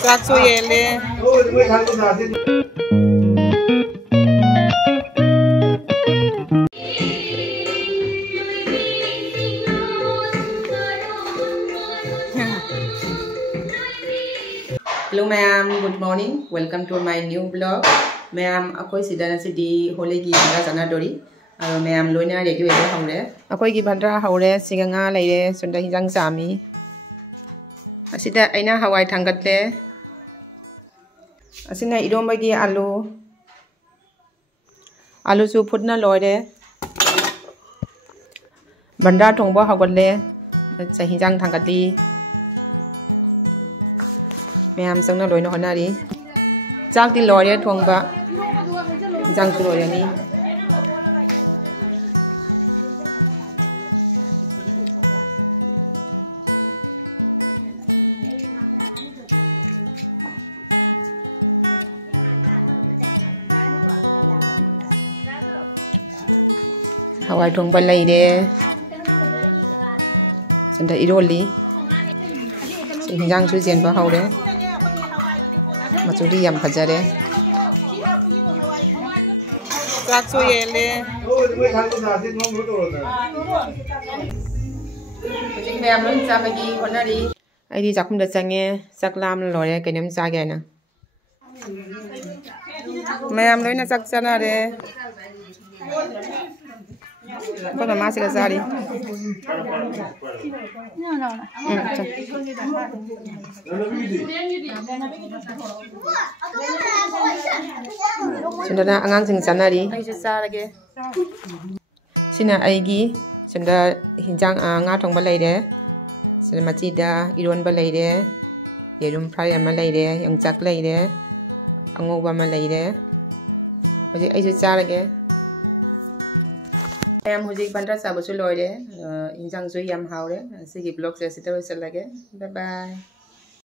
Sakso yele. Hello ma'am, good morning. Welcome to my new vlog. Ma'am, akoi sidana sidi hole gi bandra sana dori. Ma'am loina ready we haore. Akoi gi bandra haore singha leire sunda hinjang sami. Asida aina hawai thangatle. Asina iromba gi alu su phutna loire. Bandra thongba hawgatle hinjang thangatli. Ma'am sang na loina honari. Chak ti loire thongba jang su loire ni. Hawai thongba leire. Sanda iroli. Hinjang su jenba haure. Macuri yam phajare. Sakso yele. Jing ma'am lon cha bagi honari. Ai di jakum da change saklam lore kenem cha ge na. Ma'am loina sak chana re. Ko na ma se ga sari. Sunda angang sing sanari. Ai se sarage. Sina aigi sunda hinjang nga thongba leire. Sina machida ironba leire. Yerum fry ama leire, yongchak leire. Angoba ma leire. Hoji ai se sarage. Em hujik bandra sabusu loire. Hinjang zui yam haure. Sigi blog se sita wese lage. Bye bye.